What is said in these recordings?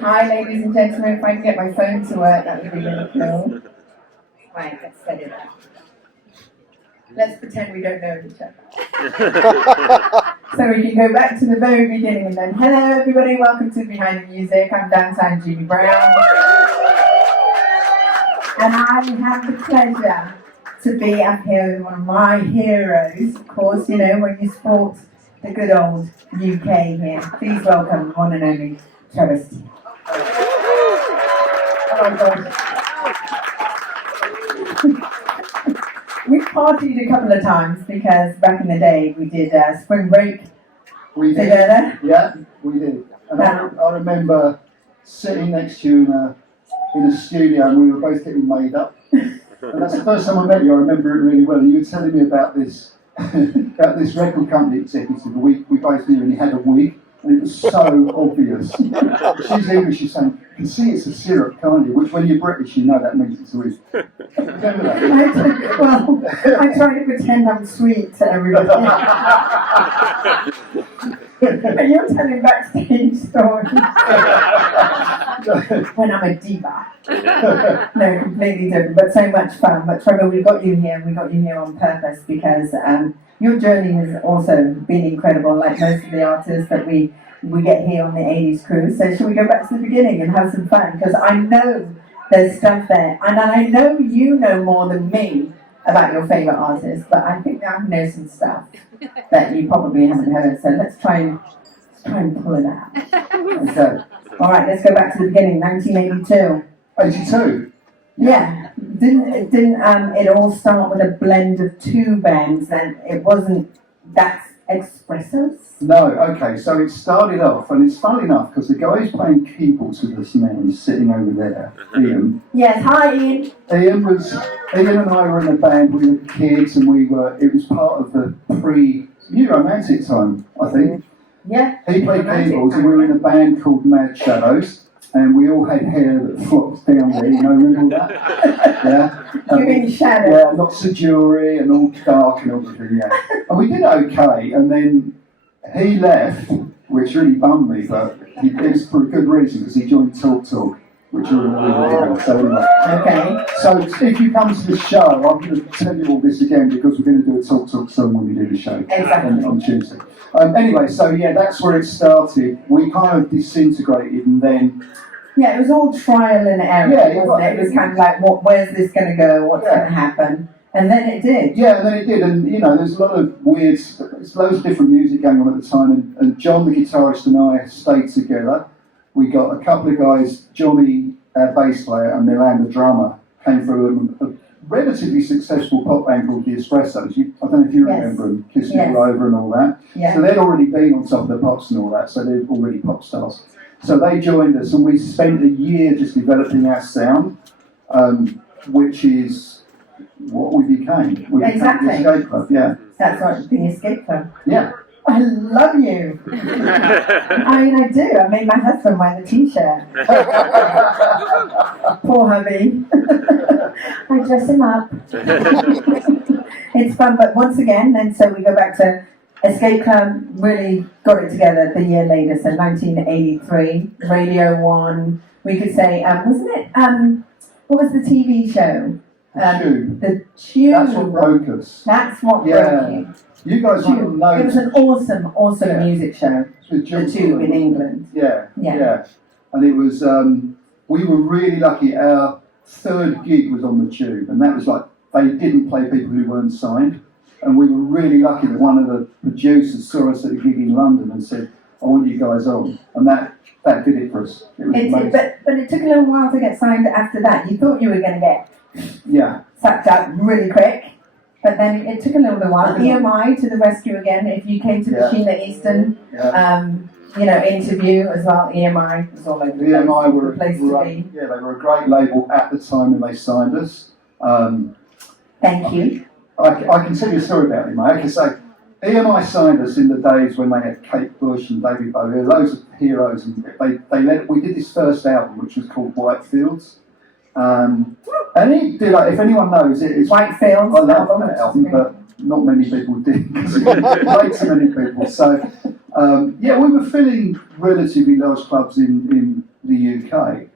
Hi, ladies and gentlemen. If I can get my phone to work, that would be really cool. Right, let's set it up. Let's pretend we don't know each other. So we can go back to the very beginning and then, hello everybody, welcome to Behind the Music. I'm downtown Julie Brown. And I have the pleasure to be up here with one of my heroes. Of course, you know, when you support the good old UK here. Please welcome one and only Trevor. Oh my God. We've partied a couple of times because back in the day we did spring break together. Yeah, we did. And I remember sitting next to you in a studio and we were both getting made up. And that's the first time I met you. I remember it really well. And you were telling me about this about this record company executive. We both knew, and he had a wig, and it was so obvious. She's English. She's saying, "You can see it's a syrup, can't you?" Which, when you're British, you know that means it's a wig. Remember that? Well, I try to pretend I'm sweet to everybody. But you're telling backstage stories. When I'm a diva. No, completely different, but so much fun. But Trevor, we got you here on purpose because your journey has also been incredible, like most of the artists that we get here on the 80s cruise. So shall we go back to the beginning and have some fun? Because I know there's stuff there, and I know you know more than me about your favourite artists, but I think I know some stuff that you probably haven't heard. So let's try and pull it out. So, all right, let's go back to the beginning. 1982. 82. Yeah. Didn't it all start with a blend of two bands, and it wasn't that expressive? No, okay, so it started off, and it's funny enough because the guy who's playing keyboards with us now is sitting over there, Ian. Yes, hi Ian. Ian and I were in a band, we were kids, and it was part of the pre-New Romantic time, I think. Yeah. He played keyboards, and we were in a band called Mad Shadows, and we all had hair that flopped down there, you know, remember all that? Yeah. You mean shadows? Yeah, lots of jewellery and all dark and everything, yeah. And we did okay, and then he left, which really bummed me, but it was for a good reason, because he joined Talk Talk, which we were really so anyway. Okay. So if you come to the show, I'm going to tell you all this again, because we're going to do a Talk Talk song when we do the show. Exactly. On Tuesday. Anyway, so yeah, that's where it started. We kind of disintegrated, and then... Yeah, it was all trial and error, wasn't it? It was kind of like, where's this going to go? What's going to happen? And then it did. Yeah, and then it did. And, you know, there's a lot of there's loads of different music going on at the time. And John, the guitarist, and I stayed together. We got a couple of guys, Johnny, our bass player, and Milan, the drummer, came through a relatively successful pop band called The Espressos. I don't know if you remember them, Kiss Me All Over and all that. Yeah. So they'd already been on top of the pops and all that, so they're already pop stars. So they joined us, and we spent a year just developing our sound, which is what we became. We Exactly. became the Escape Club, yeah. That's what the Escape Club. Yeah. I love you. I mean, I do. I made my husband wear the t-shirt. Poor hubby. I dress him up. It's fun, but once again, then so we go back to Escape Club, really got it together the year later, so 1983, Radio 1, we could say, wasn't it, what was the TV show? Tube. The Tube. That's what broke us. That's what broke you. You guys might not know. It was an awesome music show. The Tube in England. Yeah. And it was, we were really lucky. Our third gig was on the Tube, and that was like, they didn't play people who weren't signed. And we were really lucky that one of the producers saw us at a gig in London and said, "I want you guys on." And that did it for us. It was amazing. But it took a little while to get signed after that. You thought you were going to get sucked up really quick. But then it took a little bit while. EMI to the rescue again. If you came to the Sheena Easton interview as well, EMI was all over the EMI were a place to be. Yeah, they were a great label at the time when they signed us. Thank you. I can tell you a story about EMI. I can say EMI signed us in the days when they had Kate Bush and Davy, loads of heroes, and we did this first album, which was called Whitefields. And he did, if anyone knows it, it's Whitefields. I love that album, but not many people did because it played to many people. So we were filling relatively large clubs in the UK.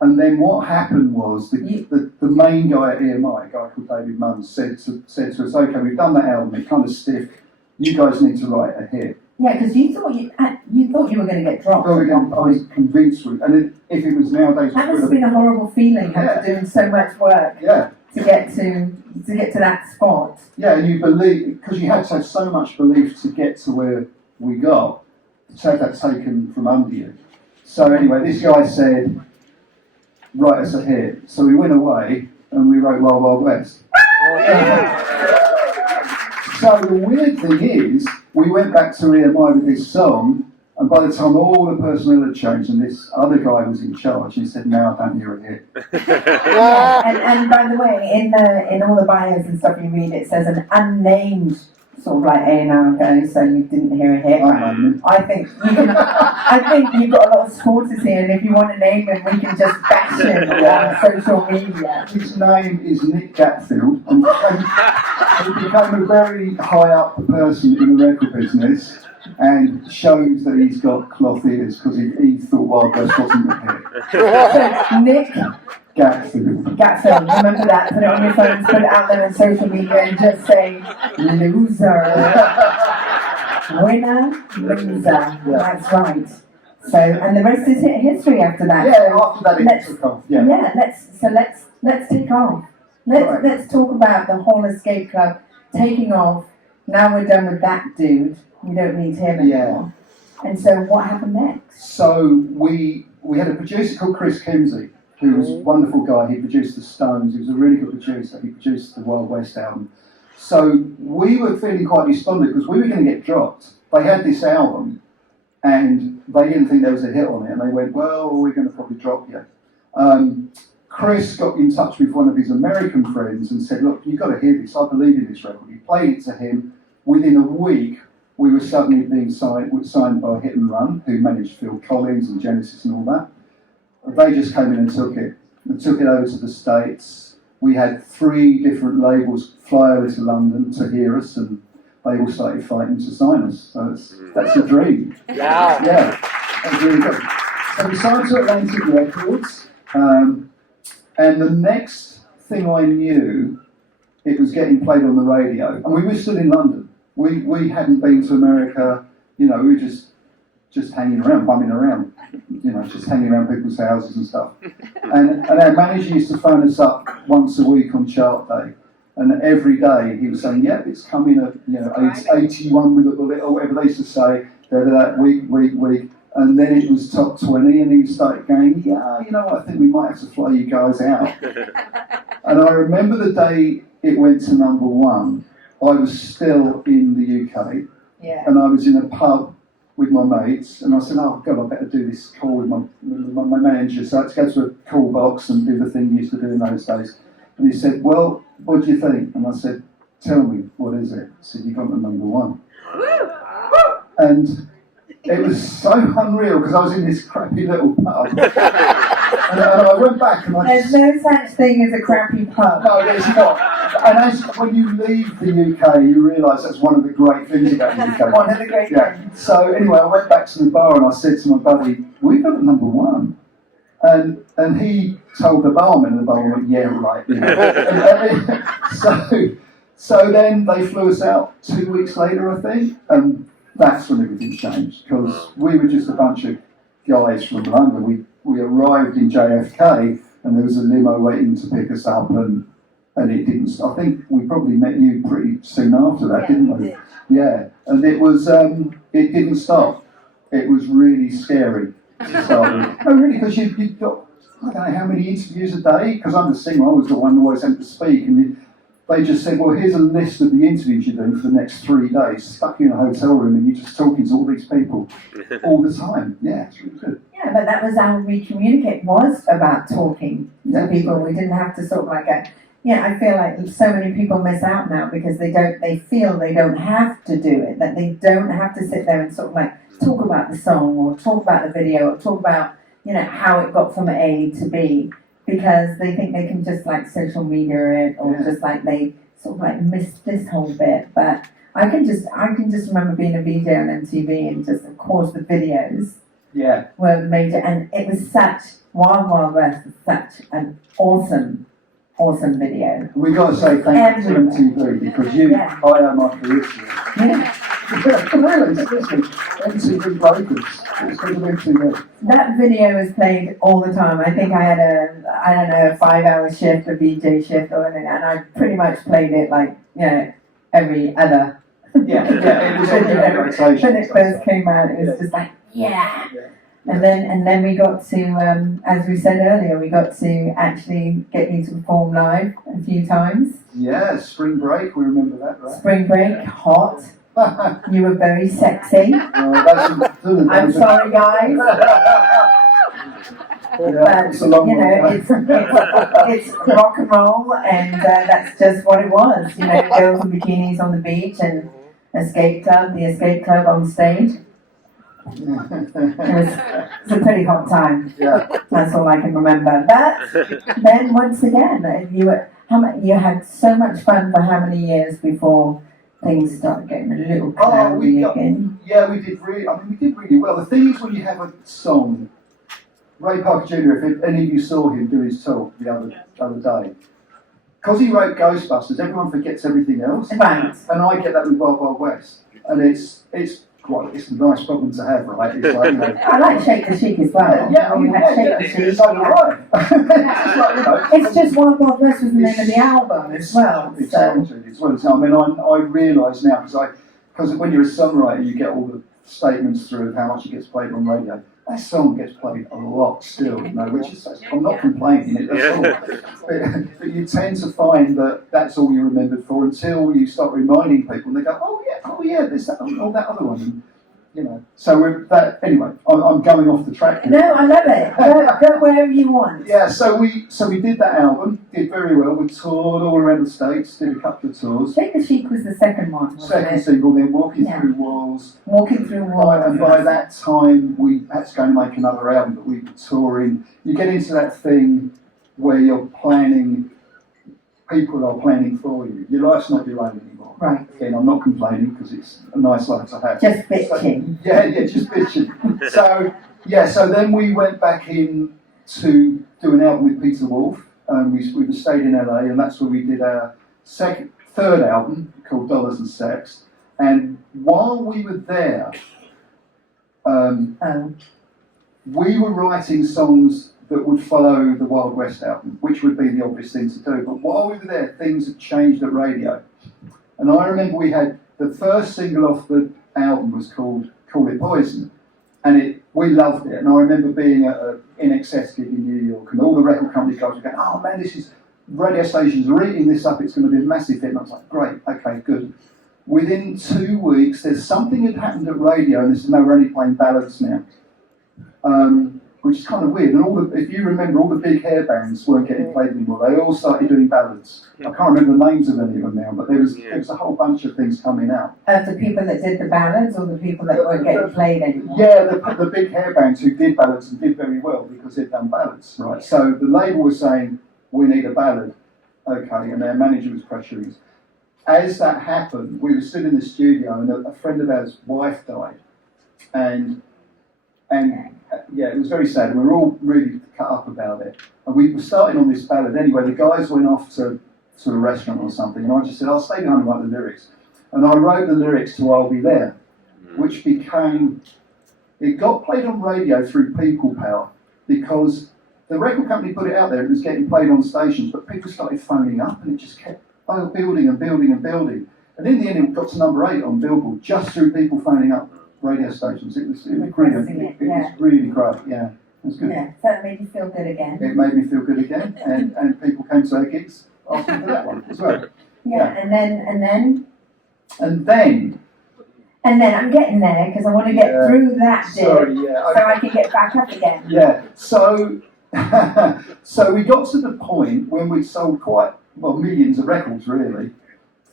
And then what happened was the main guy at EMI, a guy called David Munn, said to us, okay, we've done that album, it's kind of stiff, you guys need to write a hit. Yeah, because you thought you were going to get dropped. Oh, yeah, I was convinced, and if it was nowadays... That must have been a horrible feeling, after doing so much work to get to that spot. Yeah, and you believe, because you had to have so much belief to get to where we got, to have that taken from under you. So anyway, this guy said, write us a hit. So we went away and we wrote Wild Wild West. So the weird thing is, we went back to EMI with this song, and by the time all the personnel had changed and this other guy was in charge, he said, "Now I don't hear a hit." And by the way, in all the bios and stuff you read, it says an unnamed sort of like A&R guy, so you didn't hear a hit. I think you've got a lot of supporters here, and if you want to name him, we can just bash him on social media. His name is Nick Gatfield, and he became a very high up person in the record business, and shows that he's got cloth ears because he thought Wild West wasn't a hit. So Nick Gatfield, remember that, put it on your phones, put it out there on social media and just say, loser. Winner, loser. That's right. So, and the rest is history after that. Yeah, after that it took off. Yeah, let's take off. Let's talk about the whole Escape Club taking off. Now we're done with that dude. We don't need him anymore. And so what happened next? So we had a producer called Chris Kimsey, who was a wonderful guy. He produced the Stones. He was a really good producer. He produced the Wild West album. So we were feeling quite despondent because we were going to get dropped. They had this album and they didn't think there was a hit on it, and they went, well, we're going to probably drop you. Chris got in touch with one of his American friends and said, look, you've got to hear this. I believe in this record. He played it to him. Within a week, we were suddenly being signed by Hit and Run, who managed Phil Collins and Genesis and all that. They just came in and took it over to the States. We had 3 different labels fly over to London to hear us, and they all started fighting to sign us. So that's a dream. Yeah. Yeah, that was really good. So we signed to Atlantic Records, and the next thing I knew, it was getting played on the radio, and we were still in London. We hadn't been to America, we were just hanging around, bumming around, just hanging around people's houses and stuff. And our manager used to phone us up once a week on chart day, and every day he was saying, "Yep, it's coming at 81 with a bullet," or whatever they used to say. That week, and then it was top 20, and he started going, "Yeah, you know what? I think we might have to fly you guys out." And I remember the day it went to number 1. I was still in the UK, and I was in a pub with my mates, and I said, "Oh God, I better do this call with my manager." So I had to go to a call box and do the thing you used to do in those days. And he said, "Well, what do you think?" And I said, "Tell me, what is it?" He said, "You got the number 1." And it was so unreal because I was in this crappy little pub. And I went back and there's no such thing as a crappy pub. No, there's not. And when you leave the UK, you realise that's one of the great things about the UK. One of the great things. So anyway, I went back to the bar and I said to my buddy, "We got a number 1." And he told the barman, and the barman went, "Yeah, right." So then they flew us out 2 weeks later, I think, and that's when everything changed, because we were just a bunch of guys from London. We arrived in JFK, and there was a limo waiting to pick us up, and it didn't. I think we probably met you pretty soon after that, didn't we? Yeah, and it was. It didn't stop. It was really scary to start with. No, really, because you've got, I don't know how many interviews a day. Because I'm the singer, I was the one who always had to speak, and they just said, "Well, here's a list of the interviews you're doing for the next 3 days." Stuck you in a hotel room, and you're just talking to all these people all the time. Yeah, it's really good. Yeah, but that was how we communicate, was about talking to people. We didn't have to sort of like I feel like so many people miss out now because they feel they don't have to do it, that they don't have to sit there and sort of like talk about the song or talk about the video or talk about, how it got from A to B, because they think they can just like social media it, or just like they sort of like miss this whole bit. But I can just remember being a VJ on MTV and just, of course, the videos. Yeah. were major, and it was such Wild West, was such an awesome video. We got to say thank you to MTV because Yeah. I owe my career to you. Yeah. Really, seriously, MTV Breakers. It's because of MTV. That video was played all the time. I think I had a 5-hour shift, a VJ shift or anything, and I pretty much played it like, every other. Yeah, it was on the rotation. When it first came out, it was just like, yeah. And then we got to, as we said earlier, we got to actually get you to perform live a few times. Yeah, Spring Break, we remember that, right? Spring Break, hot. You were very sexy. I'm sorry, guys. But, it's a long way. it's rock and roll, and that's just what it was. Girls in bikinis on the beach and the escape club on stage. It was a pretty hot time. Yeah. That's all I can remember. But then once again, you had so much fun for how many years before things started getting a little cloudy again? Yeah, we did really well. The thing is, when you have a song, Ray Parker Jr., if any of you saw him do his talk the other day, because he wrote Ghostbusters, everyone forgets everything else. Right. And I get that with Wild Wild West. And it's a nice problem to have, right? It's like, I like Shake the Chic as well. Shake the Chic. So do I. It's just Wild Wild West was the name of the album as well. I realise now, because when you're a songwriter, you get all the statements through of how much it gets played on radio. That song gets played a lot still, which is, I'm not complaining at all. But you tend to find that that's all you remembered for until you start reminding people and they go, oh yeah, there's that, that other one. And, so with that, anyway, I'm going off the track here. No, I love it. Go wherever you want. Yeah, so we did that album, did very well. We toured all around the States, did a couple of tours. Shake the Chic was the second one, Second single, then Walking Through Walls. Walking Through Walls. And by that time, we had to go and make another album, but we were touring. You get into that thing where you're planning, people are planning for you. Your life's not your own anymore. Right. Again, I'm not complaining because it's a nice life to have. Just bitching. So, just bitching. So then we went back in to do an album with Peter Wolf. We stayed in LA, and that's where we did our third album called Dollars and Sex. And while we were there, we were writing songs that would follow the Wild West album, which would be the obvious thing to do. But while we were there, things had changed at radio. And I remember we had the first single off the album was called Call It Poison. And we loved it. And I remember being at an InXS gig in New York, and all the record company guys were going, oh man, radio stations are eating this up, it's going to be a massive hit. And I was like, great, okay, good. Within 2 weeks, something had happened at radio, and we're only playing ballads now. Which is kind of weird. And if you remember, all the big hair bands weren't getting played anymore. They all started doing ballads. I can't remember the names of any of them now, but there was a whole bunch of things coming out. Of the people that did the ballads, or the people that weren't getting played anymore? Yeah, the big hair bands who did ballads and did very well because they'd done ballads, right? So the label was saying, we need a ballad. Okay, and their manager was pressuring us. As that happened, we were still in the studio, and a friend of ours' wife died. And it was very sad. We were all really cut up about it. And we were starting on this ballad anyway. The guys went off to a restaurant or something, and I just said, I'll stay behind and write the lyrics. And I wrote the lyrics to I'll Be There, which it got played on radio through People Power, because the record company put it out there, it was getting played on stations, but people started phoning up, and it just kept building and building and building. And in the end, it got to number 8 on Billboard, just through people phoning up radio stations. It was brilliant. It was really great, yeah. It was good. Yeah, so it made you feel good again. It made me feel good again, and people came to our gigs asking for that one as well. Yeah. And then I'm getting there because I want to get through that bit so I can get back up again. Yeah, so we got to the point when we'd sold millions of records, really.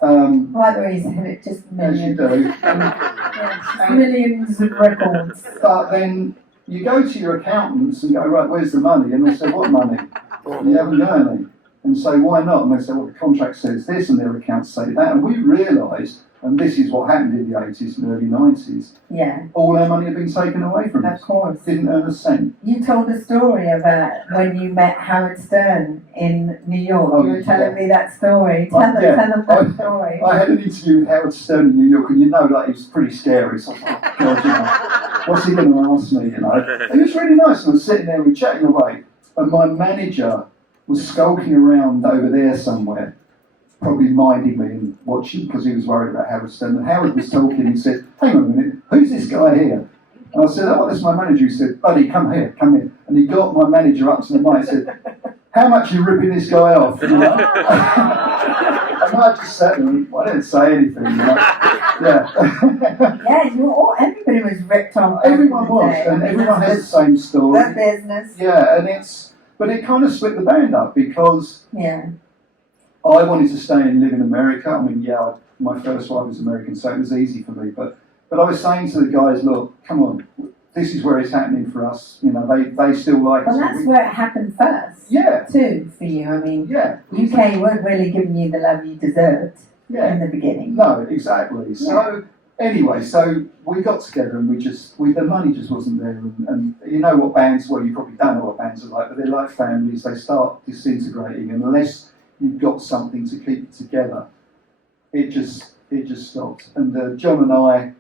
By the way, you said it just millions. As you do. Millions of records. But then you go to your accountants and go, right, where's the money? And they say, what money? You haven't got any. And say, why not? And they say, well, the contract says this, and their accounts say that. And we realised And this is what happened in the 80s and early 90s. Yeah, All our money had been taken away from of us. course. Didn't earn a cent. You told a story about when you met Howard Stern in New York. Oh, You were telling yeah. me that story. Tell them that story. I had an interview with Howard Stern in New York, and like, he was pretty scary. So I was like, oh, God, what's he going to ask me, And it was really nice. And I was sitting there, we were chatting away, and my manager was skulking around over there somewhere, probably minding me and watching, because he was worried about Howard Stern. And Howard was talking, he said, hang on a minute, who's this guy here? And I said, oh, that's my manager. He said, buddy, come here. And he got my manager up to the mic and said, how much are you ripping this guy off? And I just sat there and I didn't say anything. Yeah. Yeah, everybody was ripped off. Everyone was, and everyone has the same story. That business. Yeah, but it kind of split the band up because Yeah. I wanted to stay and live in America. I mean, my first wife was American, so it was easy for me. But I was saying to the guys, look, come on, this is where it's happening for us. They still like us. Well, that's where it happened first. Yeah. Too, for you. I mean, Yeah. UK weren't really giving you the love you deserved Yeah. in the beginning. No, exactly. So anyway, so we got together and the money just wasn't there. And you know what bands, well, you probably don't know what bands are like, but they're like families. They start disintegrating, and unless you've got something to keep it together, it just stops. And John and I,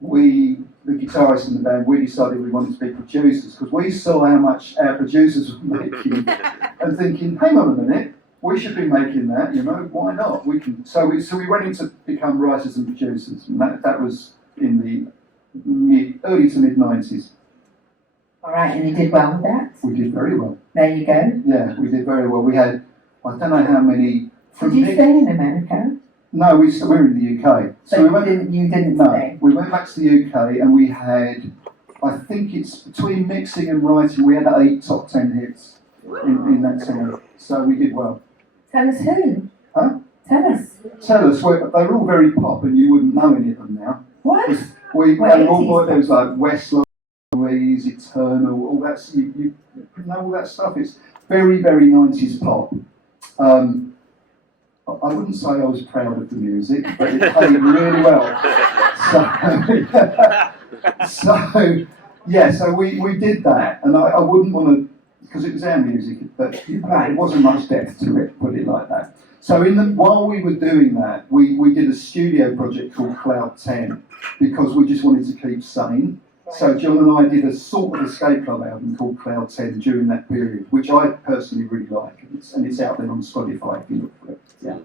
the guitarists in the band, we decided we wanted to be producers because we saw how much our producers were making and thinking, hang on a minute, we should be making that, why not? We can. So we went in to become writers and producers, and that was in the early to mid 90s. All right, and you did well with that? We did very well. There you go. Yeah, we did very well. We had, I don't know how many. Did you stay in America? No, we were in the UK. So you didn't stay? We went back to the UK and we had, I think it's between mixing and writing, we had 8 top 10 hits in that time. So we did well. Tell us who? Huh? Tell us. Tell us. They were all very pop and you wouldn't know any of them now. What? They were all, there was like Westlaw, Louise, Eternal, all that. You know all that stuff. It's very, very 90s pop. I wouldn't say I was proud of the music, but it played really well. So we did that, and I wouldn't want to, because it was our music, but it wasn't much depth to it, put it like that. So while we were doing that, we did a studio project called Cloud 10, because we just wanted to keep sane. So John and I did a sort of escape club album called Cloud 10 during that period, which I personally really like, and it's out there on Spotify if you look for it. Yeah.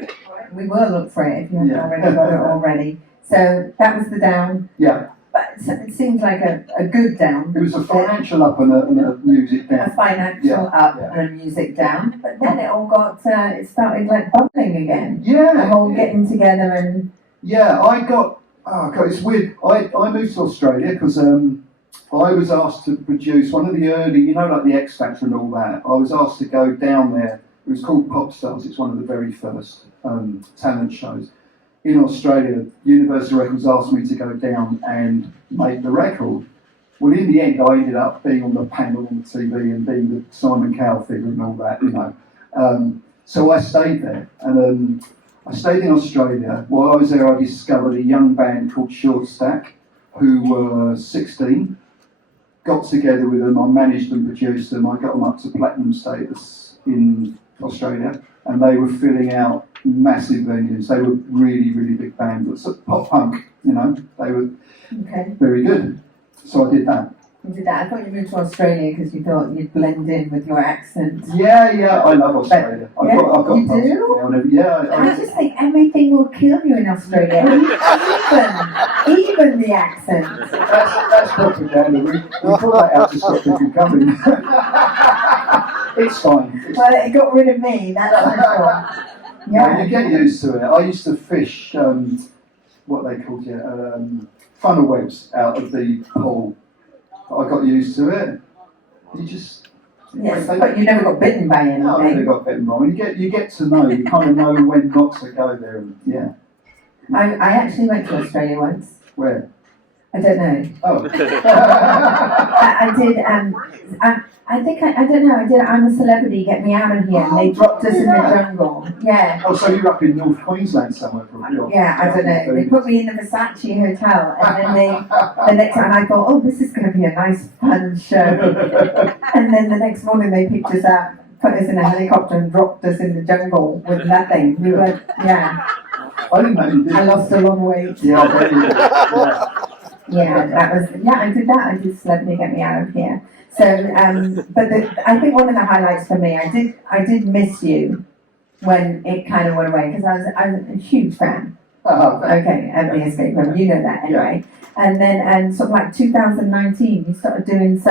We will look for it if you haven't already got it already. So that was the down. Yeah. But it seems like a good down. It was a financial up and a music down. A financial up and a music down. But then it all got, it started like bubbling again. Yeah. The whole getting together and... Yeah, it's weird. I moved to Australia because I was asked to produce one of the early, like the X Factor and all that. I was asked to go down there. It was called Pop Stars. It's one of the very first talent shows. In Australia, Universal Records asked me to go down and make the record. Well, in the end, I ended up being on the panel on the TV and being the Simon Cowell figure and all that, So I stayed there. And I stayed in Australia. While I was there, I discovered a young band called Short Stack, who were 16. Got together with them. I managed and produced them. I got them up to platinum status in Australia, and they were filling out massive venues. They were really, really big bands. But pop punk, they were very good. So I did that. You did that. I thought you moved to Australia because you thought you'd blend in with your accent. Yeah, I love Australia. I've got you do? I just think everything will kill you in Australia. even the accent. That's propaganda. We put that out to stop people coming. It's fine. Well, it got rid of me, that's for sure. Yeah, you get used to it. I used to fish, what they called funnel webs out of the pool. I got used to it. You just... Yes, but you never got bitten by anything. No, I never got bitten by anything. You get to know, you kind of know when not to go there. And, yeah. I actually went to Australia once. Where? I don't know. Oh. I did, I think, I don't know, I did I'm a Celebrity, Get Me Out of Here, and they dropped us in the jungle. Yeah. Oh, so you're up in North Queensland somewhere, probably? Yeah, I don't know. They put me in the Versace hotel, and then the next time I thought, oh, this is going to be a nice, fun show. And then the next morning they picked us up, put us in a helicopter, and dropped us in the jungle with nothing. We were, yeah. I didn't know you did. I lost a long weight. Yeah, I bet you did. Yeah. Yeah, that was, yeah, I did that. I did Celebrity, Get Me Out of Here. So, but I think one of the highlights for me, I did miss you when it kind of went away, because I was a huge fan. Okay, of the Escape Room, you know that anyway. And then, sort of like 2019, you started doing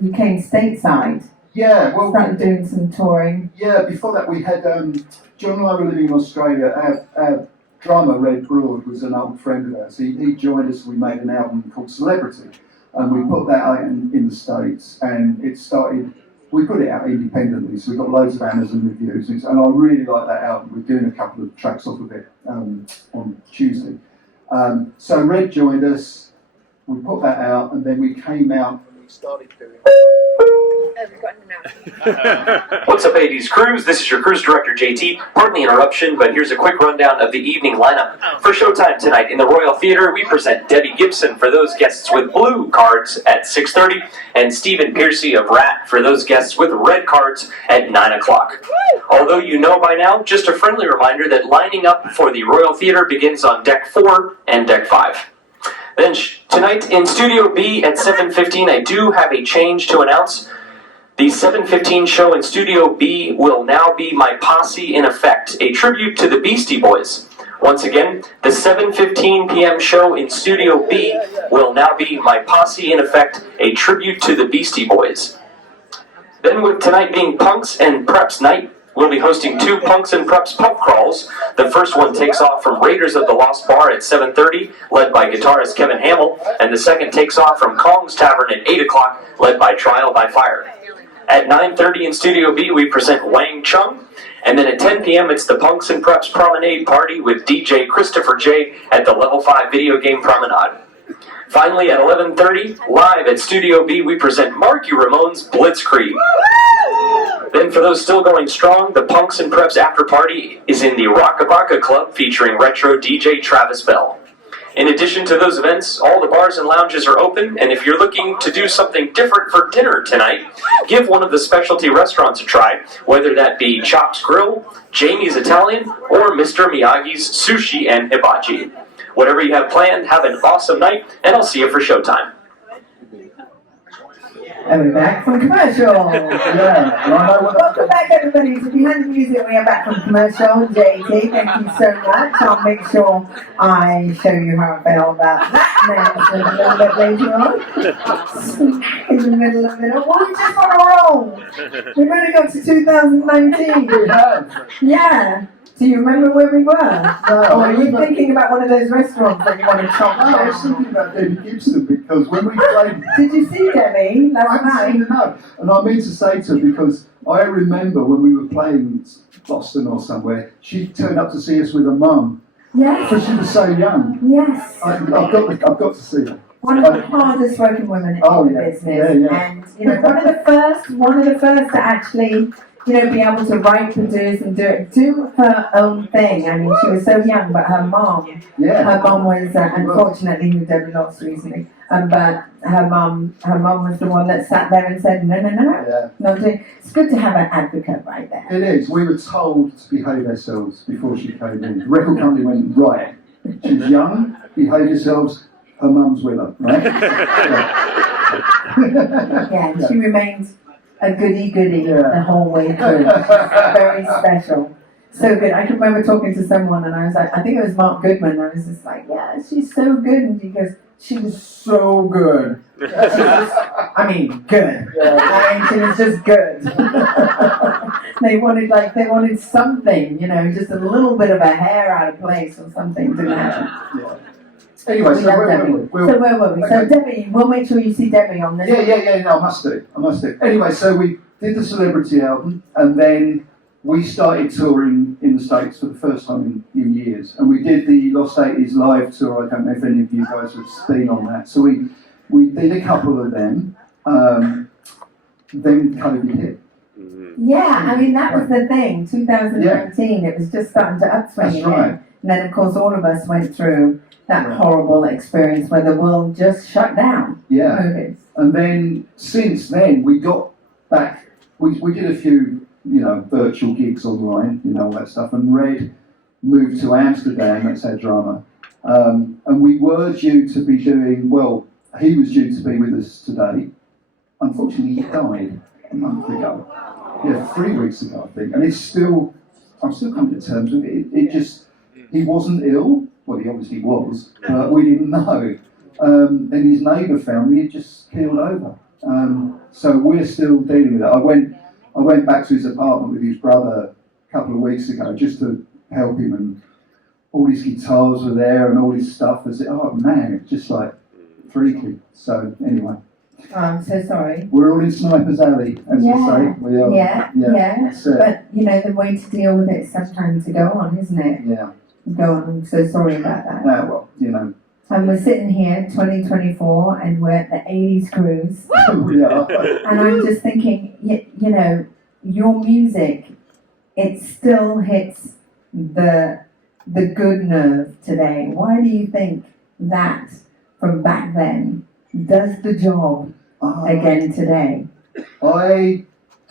you came stateside. Yeah, well, started doing some touring. Yeah, before that we had, John and I were living in Australia. Our drummer, Red Broad, was an old friend of ours. He joined us, we made an album called Celebrity. And we put that out in the States, and it started, we put it out independently, so we got loads of Amazon reviews, and I really like that album. We're doing a couple of tracks off of it on Tuesday. So Red joined us, we put that out, and then we came out and we started doing What's up, 80s crews? This is your cruise director, JT. Pardon the interruption, but here's a quick rundown of the evening lineup. For showtime tonight in the Royal Theatre, we present Debbie Gibson for those guests with blue cards at 6:30, and Stephen Piercy of Rat for those guests with red cards at 9 o'clock. Although you know by now, just a friendly reminder that lining up for the Royal Theatre begins on Deck 4 and Deck 5. Then tonight in Studio B at 7:15, I do have a change to announce. The 7:15 show in Studio B will now be My Posse in Effect, a tribute to the Beastie Boys. Once again, the 7:15 p.m. show in Studio B will now be My Posse in Effect, a tribute to the Beastie Boys. Then with tonight being Punks and Preps night, we'll be hosting two Punks and Preps pub crawls. The first one takes off from Raiders of the Lost Bar at 7:30, led by guitarist Kevin Hamill, and the second takes off from Kong's Tavern at 8 o'clock, led by Trial by Fire. At 9:30 in Studio B, we present Wang Chung, and then at 10 p.m. it's the Punks and Preps Promenade Party with DJ Christopher J at the Level 5 Video Game Promenade. Finally, at 11:30, live at Studio B, we present Marky Ramone's Blitzkrieg. Then for those still going strong, the Punks and Preps After Party is in the Rockabaka Club featuring retro DJ Travis Bell. In addition to those events, all the bars and lounges are open, and if you're looking to do something different for dinner tonight, give one of the specialty restaurants a try, whether that be Chops Grill, Jamie's Italian, or Mr. Miyagi's Sushi and Hibachi. Whatever you have planned, have an awesome night, and I'll see you for showtime. And we're back from commercial. Welcome back, everybody, to Behind the Music. We are back from commercial. JT, thank you so much. I'll make sure I show you how I felt about that announcement a little bit later on. Smack in the middle of it. Well, we just on a roll. We've only got to 2019. We have. Yeah. Do you remember where we were? No, or are you thinking about one of those restaurants that you want to chop down? No, I was thinking about Debbie Gibson because when we played... Did you see Debbie last night? No, and I mean to say to her because I remember when we were playing Boston or somewhere, she turned up to see us with her mum. Yes. Because she was so young. Yes. I've got to see her. One of the hardest working women in the business. Yeah. And you know, one of the first to actually, you know, be able to write, produce, and do her own thing. I mean, she was so young, but her mom was unfortunately who Debbie lost recently. But her mom was the one that sat there and said, no. It's good to have an advocate right there. It is. We were told to behave ourselves before she came in. The record company went, right, she's young, behave yourselves, her mum's with her, right? Yeah, she remained a goody the whole way through. Very special. So good. I can remember talking to someone and I was like, I think it was Mark Goodman. I was just like, yeah, she's so good. And he goes, she was so good. Good. I mean, she was just good. They wanted something, you know, just a little bit of a hair out of place or something to happen. Yeah. Anyway, so where were we? So Debbie, we'll make sure you see Debbie on this. Yeah, no, I must do. Anyway, so we did the Celebrity album, and then we started touring in the States for the first time in years, and we did the Lost 80s live tour. I don't know if any of you guys have been on that. So we did a couple of them. Then COVID hit. Yeah, I mean, that was the thing. 2019, it was just starting to upswing That's again. right. And then, of course, all of us went through that horrible experience where the world just shut down. Yeah. COVID. And then since then, we got back. We did a few, virtual gigs online, all that stuff. And Red moved to Amsterdam. That's our drummer. And we were due to be doing. Well, he was due to be with us today. Unfortunately, he died a month ago. Yeah, 3 weeks ago, I think. And I'm still coming to terms with it. He wasn't ill. Well, he obviously was, but we didn't know. And his neighbour found me, he'd just keeled over. So we're still dealing with it. I went back to his apartment with his brother a couple of weeks ago just to help him, and all his guitars were there and all his stuff. Oh man, it's just like freaky. So anyway. I'm so sorry. We're all in Sniper's Alley, as we say. We are. Yeah. But, the way to deal with it is sometimes to go on, isn't it? Yeah. Go on. I'm so sorry about that. Well, And we're sitting here, 2024, and we're at the 80s cruise. we are. And I'm just thinking, your music, it still hits the good nerve today. Why do you think that from back then does the job again today? I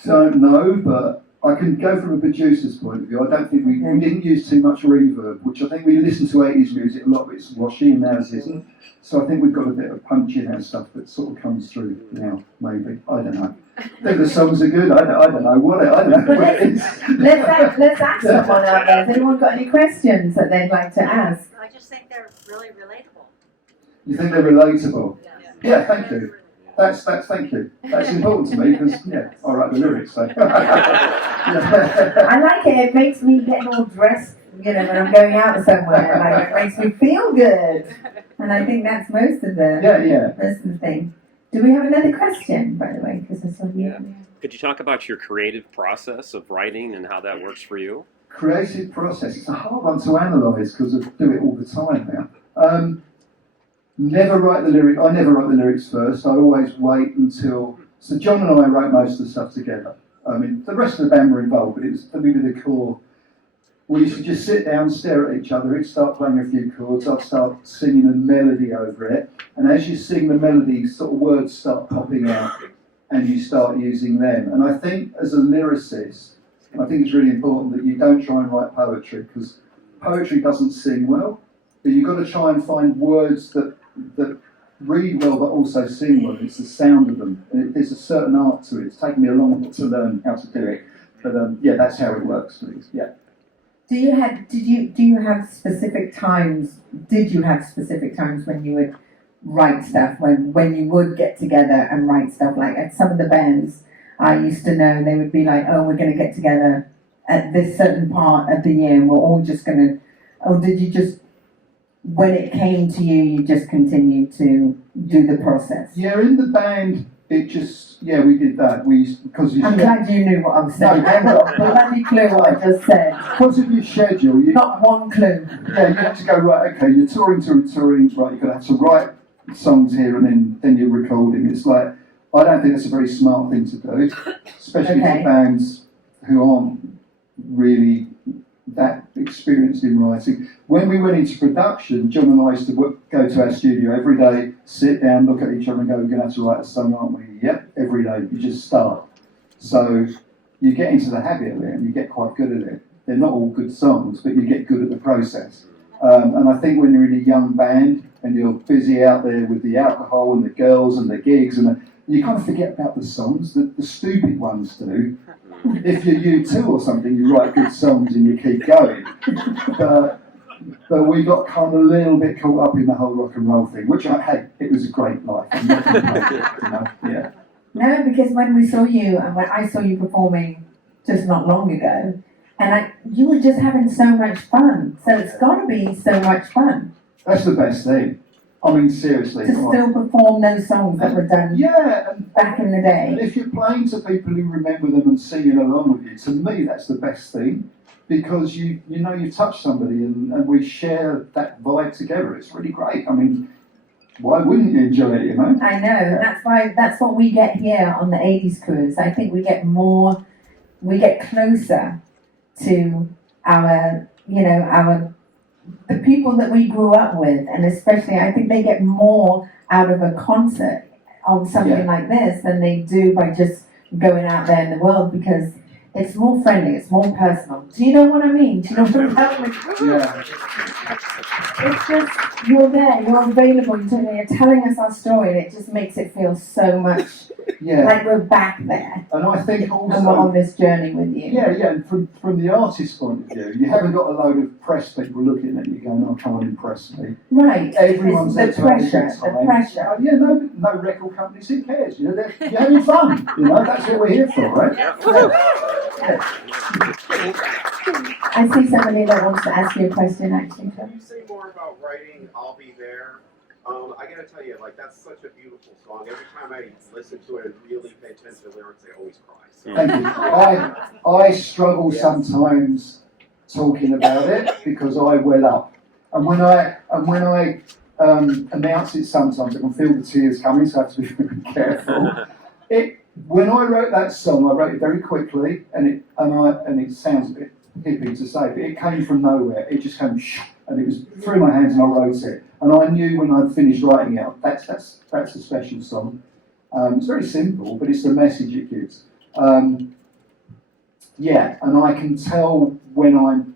don't know, but I can go from a producer's point of view. I don't think we didn't use too much reverb, which I think we listen to 80s music, a lot of it's washy and ours isn't. So I think we've got a bit of punch in our stuff that sort of comes through now, maybe. I don't know. I think the songs are good. I don't know what it is. Let's ask someone out there. Has anyone got any questions that they'd like to ask? I just think they're really relatable. You think they're relatable? Yeah, thank you. That's thank you. That's important to me because I write the lyrics. So. I like it. It makes me get all dressed, when I'm going out somewhere. Like, it makes me feel good, and I think that's most of the thing. Do we have another question, by the way? Because I saw you. Could you talk about your creative process of writing and how that works for you? Creative process. It's a hard one to analyse because I do it all the time now. Never write the lyric. I never write the lyrics first. I always wait until. So John and I wrote most of the stuff together. I mean, the rest of the band were involved, but it was we did the core. We used to just sit down, stare at each other. He'd start playing a few chords. I'd start singing a melody over it, and as you sing the melody, sort of words start popping out, and you start using them. And I think as a lyricist, I think it's really important that you don't try and write poetry because poetry doesn't sing well. But you've got to try and find words that read well but also sing well. It's the sound of them. There's a certain art to it. It's taken me a long time to learn how to do it. But that's how it works, please. Yeah. Do you have specific times? Did you have specific times when you would write stuff? When you would get together and write stuff? Like at some of the bands I used to know, they would be like, "Oh, we're going to get together at this certain part of the year, and we're all just going to." Or did you just? When it came to you, you just continued to do the process? Yeah, in the band, it just, we did that. I'm glad you knew what I was saying. I'm not bloody clue what I just said. Because of your schedule, not one clue. Yeah, you have to go, right, okay, you're touring, right, you're going to have to write songs here and then you're recording. It's like, I don't think that's a very smart thing to do, especially for bands who aren't really that experienced in writing. When we went into production, John and I used to go to our studio every day, sit down, look at each other and go, we're going to have to write a song, aren't we? Yep, every day. You just start. So you get into the habit of it and you get quite good at it. They're not all good songs, but you get good at the process. And I think when you're in a young band and you're busy out there with the alcohol and the girls and the gigs, you kind of forget about the songs, the stupid ones do. If you're U2 or something, you write good songs and you keep going. But we got kind of a little bit caught up in the whole rock and roll thing, which it was a great life. Yeah. No, because when we saw you, and when I saw you performing just not long ago, and you were just having so much fun. So it's got to be so much fun. That's the best thing. I mean, seriously. To still perform those songs that were done back in the day. And if you're playing to people who remember them and singing along with you, to me, that's the best thing. because you know you've touched somebody and we share that vibe together. It's really great. I mean, why wouldn't you enjoy it, you know? I know, that's what we get here on the 80s cruise. I think we get closer to the people that we grew up with, and especially I think they get more out of a concert on something like this than they do by just going out there in the world, because it's more friendly, it's more personal. Do you know what I mean? Do you know what I'm saying? Yeah. It's just, you're there, you're available, you're telling us our story, and it just makes it feel so much like we're back there. And I think also, and we're on this journey with you. Yeah, and from the artist's point of view, you haven't got a load of press people looking at you going, "Oh, come on, impress me." Right. Everyone's the pressure. Oh, yeah, no record companies, who cares? You know, you're having fun. You know, that's what we're here for, right? I see somebody that wants to ask you a question, actually. Can you say more about writing I'll Be There? I gotta tell you, like, that's such a beautiful song. Every time I listen to it and really pay attention to the lyrics, I always cry. So. Thank you. I struggle sometimes talking about it because I well up, and when I announce it, sometimes I can feel the tears coming, so I have to be very careful. When I wrote that song, I wrote it very quickly, and it sounds a bit hippie to say, but it came from nowhere. It just came, and it was through my hands, and I wrote it. And I knew when I'd finished writing it, that's a special song. It's very simple, but it's the message it gives. And I can tell when I'm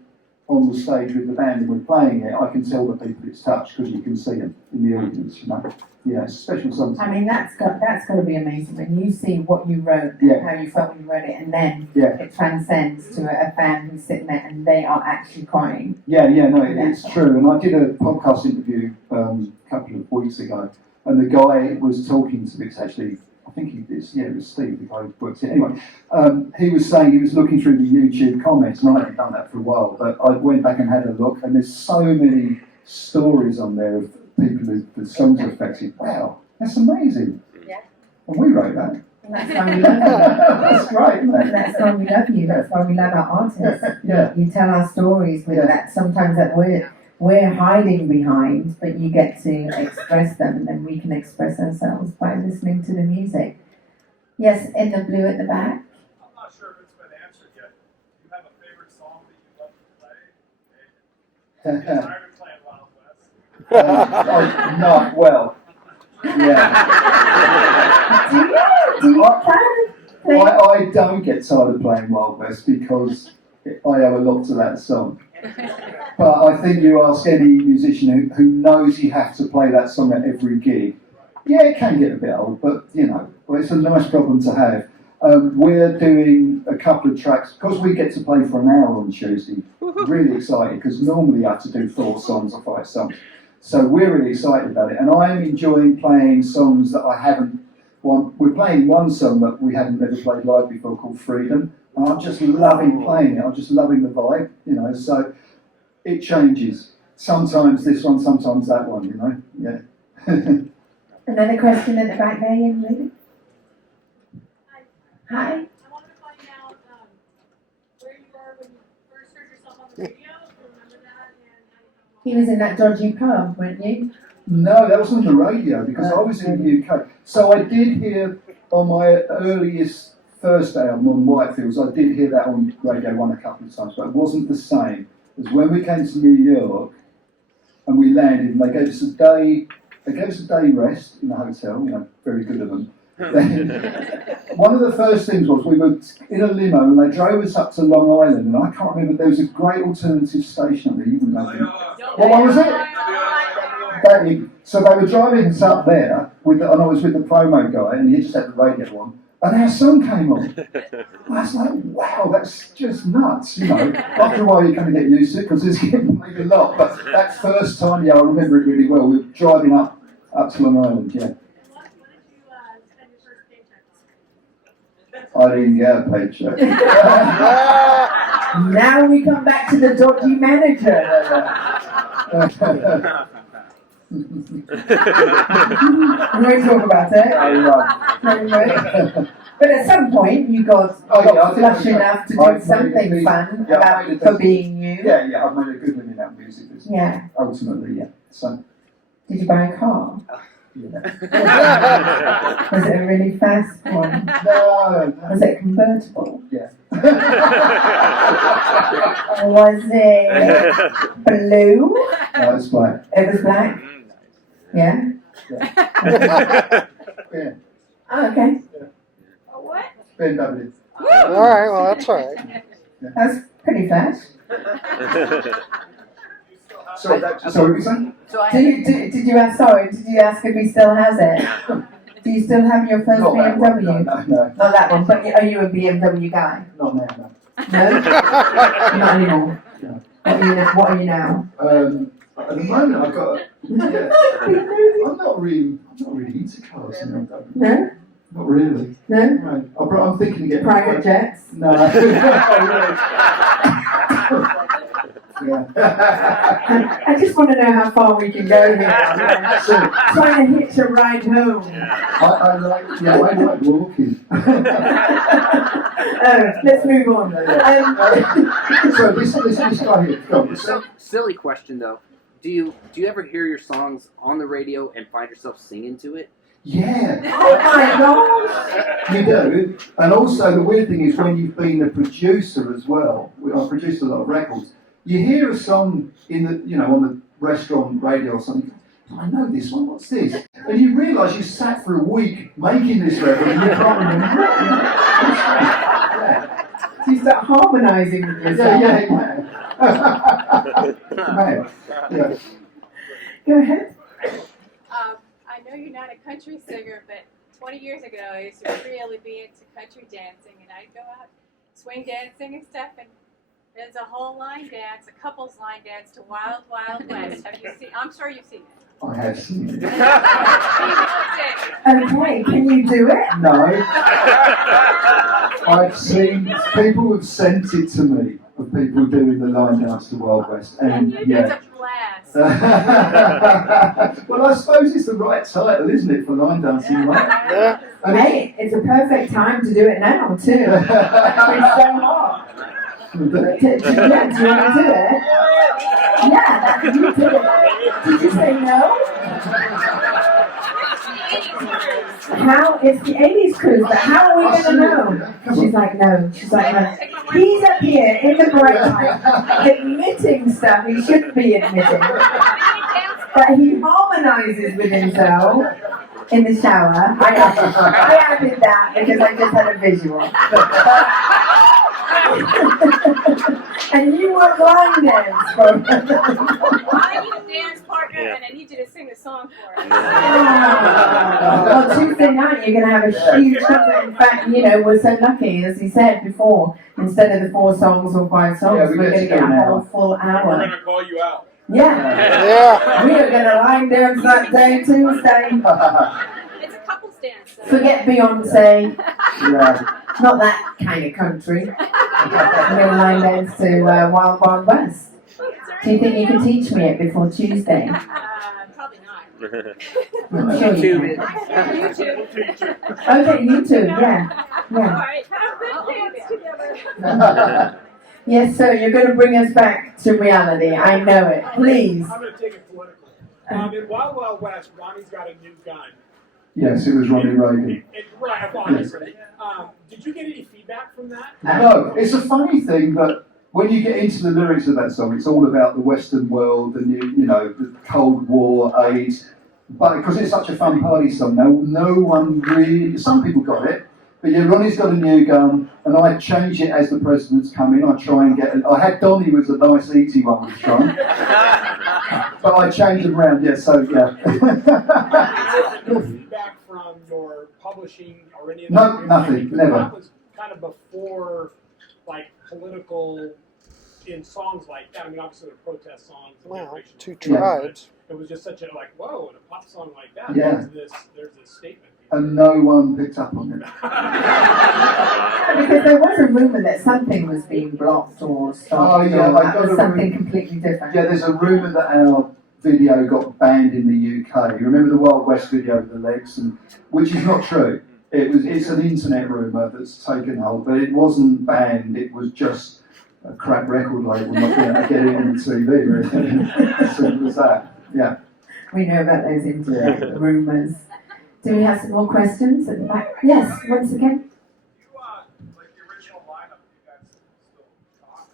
on the stage with the band and we're playing it, I can tell the people it's touched because you can see them in the audience, you know. Yeah, it's a special song. I mean, that's got to be amazing when you see what you wrote, how you felt when you wrote it, and then it transcends to a fan who's sitting there and they are actually crying. It's true. And I did a podcast interview a couple of weeks ago, and the guy was talking to me. It's actually, I think it was Steve, the guy who works here. Anyway, he was saying he was looking through the YouTube comments, and I hadn't done that for a while, but I went back and had a look, and there's so many stories on there of people the songs are affected. Wow, that's amazing. Yeah. And we wrote that. And that's why we love you. That's great, isn't it? That's why we love you. That's why we love our artists. You tell our stories with that sometimes that we're hiding behind, but you get to express them, and then we can express ourselves by listening to the music. Yes, in the blue at the back. I'm not sure if it's been answered yet. Do you have a favorite song that you love to play? Are you tired of playing Wild West? Not well. Yeah. Do you I don't get tired of playing Wild West because I owe a lot to that song. But I think you ask any musician who knows you have to play that song at every gig. Yeah, it can get a bit old, but it's a nice problem to have. We're doing a couple of tracks because we get to play for an hour on Tuesday. Really excited because normally I have to do 4 songs or 5 songs. So we're really excited about it, and I'm enjoying playing songs that I haven't. We're playing one song that we haven't ever played live before called Freedom, and I'm just loving playing it. I'm just loving the vibe, So it changes. Sometimes this one, sometimes that one, Yeah. Another question at the back there, young lady. Hi. I wanted to find out where you were when you first heard yourself on the radio. Do you remember that? And how you He was in that dodgy pub, weren't you? No, that was on the radio because I was in the UK. So I did hear on my first album on Whitefields, I did hear that on Radio 1 a couple of times, but it wasn't the same as when we came to New York and we landed and they gave us a day rest in the hotel, very good of them. One of the first things was we were in a limo and they drove us up to Long Island, and I can't remember, there was a great alternative station up there. You wouldn't know. What one was it? So they were driving us up there, and I was with the promo guy, and he just had the radio on, and our song came on. And I was like, wow, that's just nuts, After a while you kind of get used to it because it's getting played a lot, but that first time, I remember it really well. We were driving up to Long Island, what did you spend your first paycheck? I didn't get a paycheck. Now we come back to the dodgy manager. We won't talk about it. But at some point, you got I think lucky so. enough to I've do something made- fun yeah, about I made a for decent- being you. Yeah, I've made a good living out of music business. Yeah. Ultimately, yeah. So, Did you buy a car? yeah. Was it a really fast one? No. Was it convertible? Yeah. Was it blue? No, it's black. It was black? Yeah? Yeah. Oh, okay. A what? BMW. Alright, well, that's alright. That's pretty fast. Sorry, what were you saying? Did you ask, sorry, did you ask if he still has it? Do you still have your first Not that one. BMW? No. Not that one, but are you a BMW guy? Not now, no. No? Not anymore. No. What are you now? At the moment, I've got. Yeah, I'm not really into cars. You know, No? not really. No? Right. I'm thinking of getting Private jets? No. Yeah. I just want to know how far we can go here. Trying to hitch a ride home. I like walking. Let's move on. So this guy here, go on. So, silly question though. Do you ever hear your songs on the radio and find yourself singing to it? Yeah, Oh my gosh! you do. And also the weird thing is when you've been a producer as well. I produced a lot of records. You hear a song in the on the restaurant radio or something. I know this one. What's this? And you realise you sat for a week making this record and you can't remember it. Yeah. So you start harmonising with yourself. Yeah. Go ahead. I know you're not a country singer, but 20 years ago I used to really be into country dancing, and I'd go out swing dancing and stuff, and there's a whole line dance, a couple's line dance to Wild Wild West. Have you seen? I'm sure you've seen it. I have seen it. Okay, can you do it? No. I've seen people have sent it to me of people doing the line dance to Wild West, and yeah. It's a blast. Well, I suppose it's the right title, isn't it, for line dancing, right? Yeah. And Hey, it's a perfect time to do it now, too. It's so hot. Yeah, do you want to do it? Yeah, you do it. Did you say no? How? It's the 80s cruise, but how are we going to know? She's like, no. She's like, no. He's up here in the bright light, admitting stuff he shouldn't be admitting. But he harmonizes with himself in the shower. I added that because I just had a visual. And you were line dance for I need a dance partner, and I need you to sing the song for us. Well, Tuesday night you're going to have a huge concert. In fact, we're so lucky, as he said before, instead of the 4 songs or 5 songs, Yeah, we we're get going to to get go a now. whole full We're hour. going to call you out. Yeah. Yeah. We are going to line dance that day, Tuesday. It's a couple's dance. So. Forget Beyonce. Yeah. Not that kind of country. We're going to line dance to Wild Wild West. Do you think you can teach me it before Tuesday? Probably not. I'm sure you YouTube can. it. YouTube. Okay, YouTube, yeah. All right. Have a good dance together. Yes, sir, you're going to bring us back to reality. I know it. Please. I'm going to take it political. In Wild Wild West, Ronnie's got a new gun. Yes, it was Ronnie Reagan. Right, obviously. Did you get any feedback from that? No, it's a funny thing that when you get into the lyrics of that song, it's all about the Western world and the Cold War, AIDS. But because it's such a fun party song, no one really. Some people got it, but yeah, Ronnie's got a new gun, and I change it as the presidents come in. I try and get. I had Donnie was a nice easy one with Trump, but I changed it around. Yeah, so yeah. No feedback from your publishing or any of No, that? nothing, Because never. That was kind of before, political in songs like that. I mean, obviously there are protest songs. And Wow, generational 2 things, but tribes. It was just such a whoa, in a pop song like that. Yeah. There's this statement. And no one picked up on it. Because there was a rumour that something was being blocked or stopped. Oh, yeah, or I that got was a something completely different. Yeah, there's a rumour that our video got banned in the UK. You remember the Wild West video with the legs, which is not true. It's an internet rumour that's taken hold, but it wasn't banned. It was just a crap record label not being able to get it on the TV. Really. Simple as that. Yeah. We know about those internet rumours. Do we have some more questions at the back? Yes, once again. Like the original lineup, you guys still talk?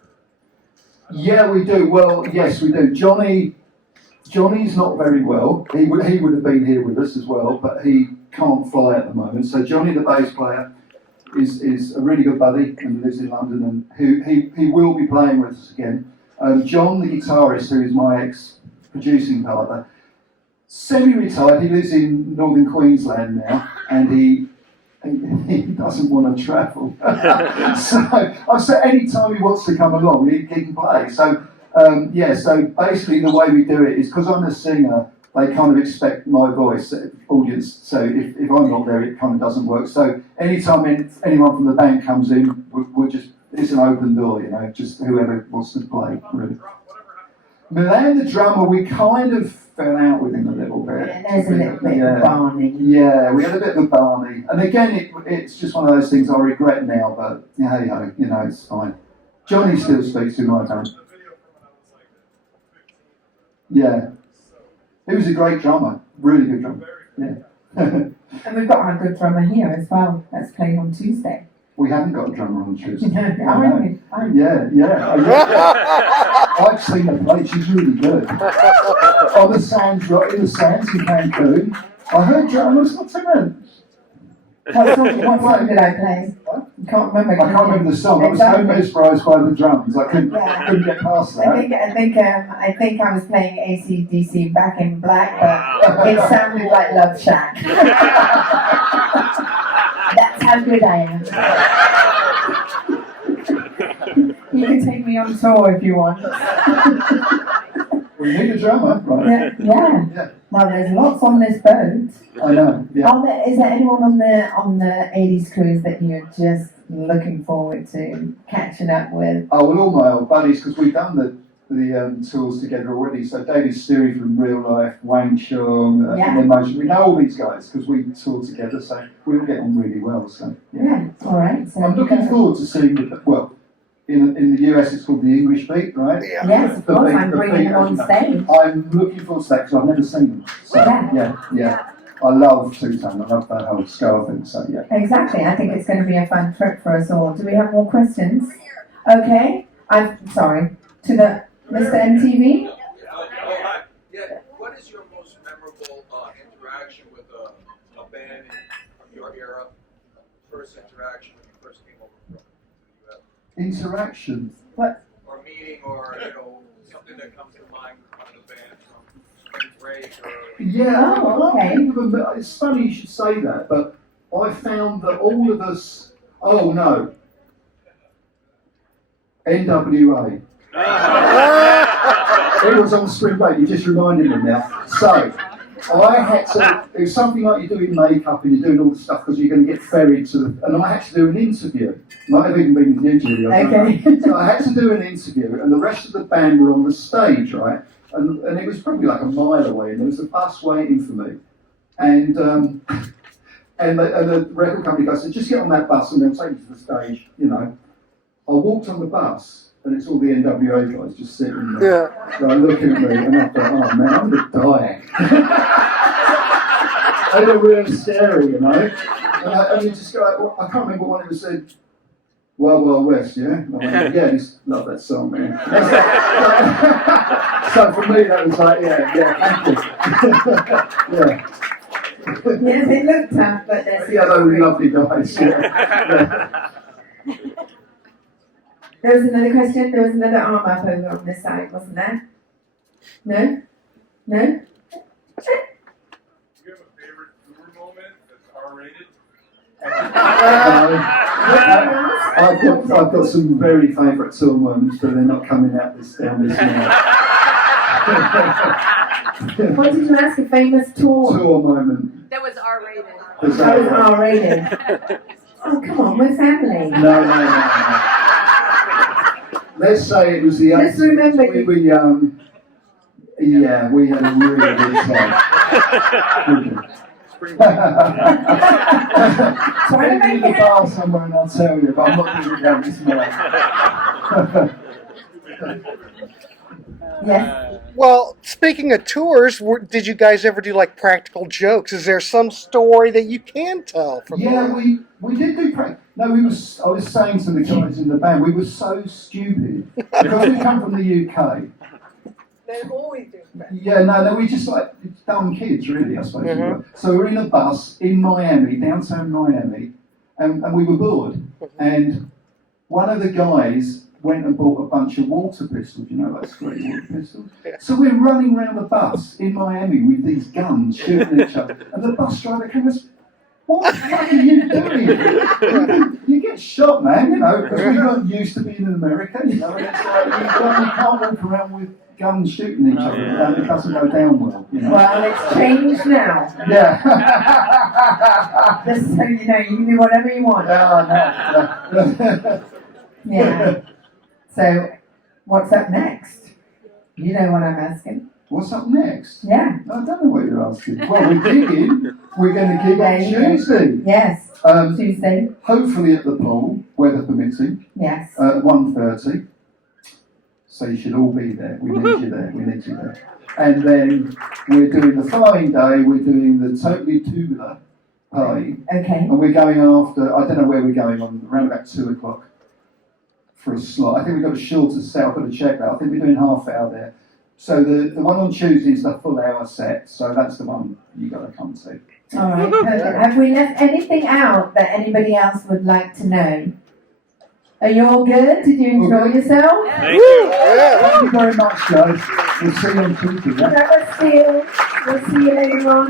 Yeah, we do. Well, yes, we do. Johnny's not very well. He would have been here with us as well, but he can't fly at the moment. So Johnny, the bass player, is a really good buddy and lives in London, and he will be playing with us again. John, the guitarist, who is my ex-producing partner, semi-retired. He lives in northern Queensland now, and he doesn't want to travel. So I said any time he wants to come along, he can play. So so basically the way we do it is because I'm a singer, they kind of expect my voice, audience. So if I'm not there, it kind of doesn't work. So anytime anyone from the band comes in, we're just, it's an open door, you know, just whoever wants to play. Really. Milan, the drummer, we kind of fell out with him a little bit. Yeah, there's a little bit of Barney. Yeah, we had a bit of a Barney. And again, it's just one of those things I regret now, but hey ho, you know, it's fine. Johnny still speaks to my band. Yeah. He was a great drummer, really good drummer. Yeah. And we've got our good drummer here as well, that's playing on Tuesday. We haven't got a drummer on Tuesday. Yeah. I've seen her play, she's really good. On the sands, right in the sands in Cancun. I heard drummers, what's her name? What song did I play? I can't remember. I can't remember the song. I was so mesmerised by the drums. I couldn't get past that. I think I was playing AC/DC Back in Black, but it sounded like Love Shack. That's how good I am. You can take me on tour if you want. We need a drummer, right? Yeah. Well, there's lots on this boat. I know. Yeah. Is there anyone on the 80s cruise that you're just looking forward to catching up with? Oh, well, all my old buddies, because we've done the tours together already. So Davy Stewie from Real Life, Wang Chung, and Emotion. We know all these guys because we toured together, so we all get on really well. So all right. So I'm looking forward to seeing the, well, in the US it's called the English Beat, right? Yes, of course. I'm bringing them on stage. I'm looking forward to that because I've never seen them. So yeah. I love two-tone. I love that whole scale thing. So yeah. Exactly. I think it's going to be a fun trip for us all. Do we have more questions? Okay. I'm sorry. To the Mr. MTV. What is your most memorable interaction with a band from your era? First interaction when you first came over from the US? Interaction. What? Or meeting, or something that comes to mind on the band from spring break, or. Yeah. Oh, okay. It's funny you should say that, but I found that all of us. Oh no. NWA. It was on spring break, you just reminded me now. So, I had to, it was something like you're doing makeup and you're doing all the stuff because you're going to get ferried to the, and I had to do an interview. Might have even been with you, Julie. Okay. So I had to do an interview and the rest of the band were on the stage, right? And it was probably like a mile away and there was a bus waiting for me. And the record company guy said, just get on that bus and they'll take you to the stage, you know. I walked on the bus. And it's all the NWA guys just sitting there, like, looking at me, and I thought, oh man, I'm going to die. They were really scary, you know. And you just go, like, I can't remember what it was said, Wild Wild West, yeah? And I went, yeah, I just love that song, man. So for me, that was like, thank you. Yes, it looked tough, but that's they were lovely guys, yeah. There was another question. There was another arm up over on this side, wasn't there? No? No? Do you have a favorite tour moment that's R-rated? I've got some very favourite tour moments, but they're not coming out down this now. What did you ask? A famous tour moment. That was R-rated. That was R-rated. Oh, come on, we're family. No. Let's say it was the. Let's remember. We had a really good time. pretty much. Trying to Maybe in make the it bar somewhere and I'll tell you, but I'm not going to go this morning. Yes. Well, speaking of tours, did you guys ever do like practical jokes? Is there some story that you can tell from Yeah, there? we did do no, I was saying to the guys in the band, we were so stupid. Because we come from the UK. They always do that. Yeah, no, we just like dumb kids, really, I suppose. We Mhm. were. So we were in a bus in Miami, downtown Miami, and we were bored. And one of the guys went and bought a bunch of water pistols, you know, like straight water pistols. So we're running around the bus in Miami with these guns shooting each other. And the bus driver came and said, "What the fuck are you doing? You get shot, man, you know, because we weren't used to being in America, you know, and it's like, you can't walk around with guns shooting each other, and it doesn't go down well, you know." Well, it's changed now. Yeah. Just so you know, you can do whatever you want. No. Yeah. So, what's up next? You know what I'm asking. What's up next? Yeah. I don't know what you're asking. Well, we're gigging. We're going to gig on Tuesday. Yes. Tuesday. Hopefully at the pool, weather permitting. Yes. At 1:30. So you should all be there. We need you there. We need you there. And then we're doing the following day. We're doing the Totally Tubular party. Okay. And we're going after. I don't know where we're going on. Around about 2:00 for a slot. I think we've got a shorter set. I've got to check that. I think we're doing half hour there. So the one on Tuesday is the full hour set. So that's the one you got to come to. All right. Perfect. Have we left anything out that anybody else would like to know? Are you all good? Did you enjoy yourself? Thank you. Thank you very much, guys. We'll see you on Tuesday. Yeah? That was Steele. We'll see you later on.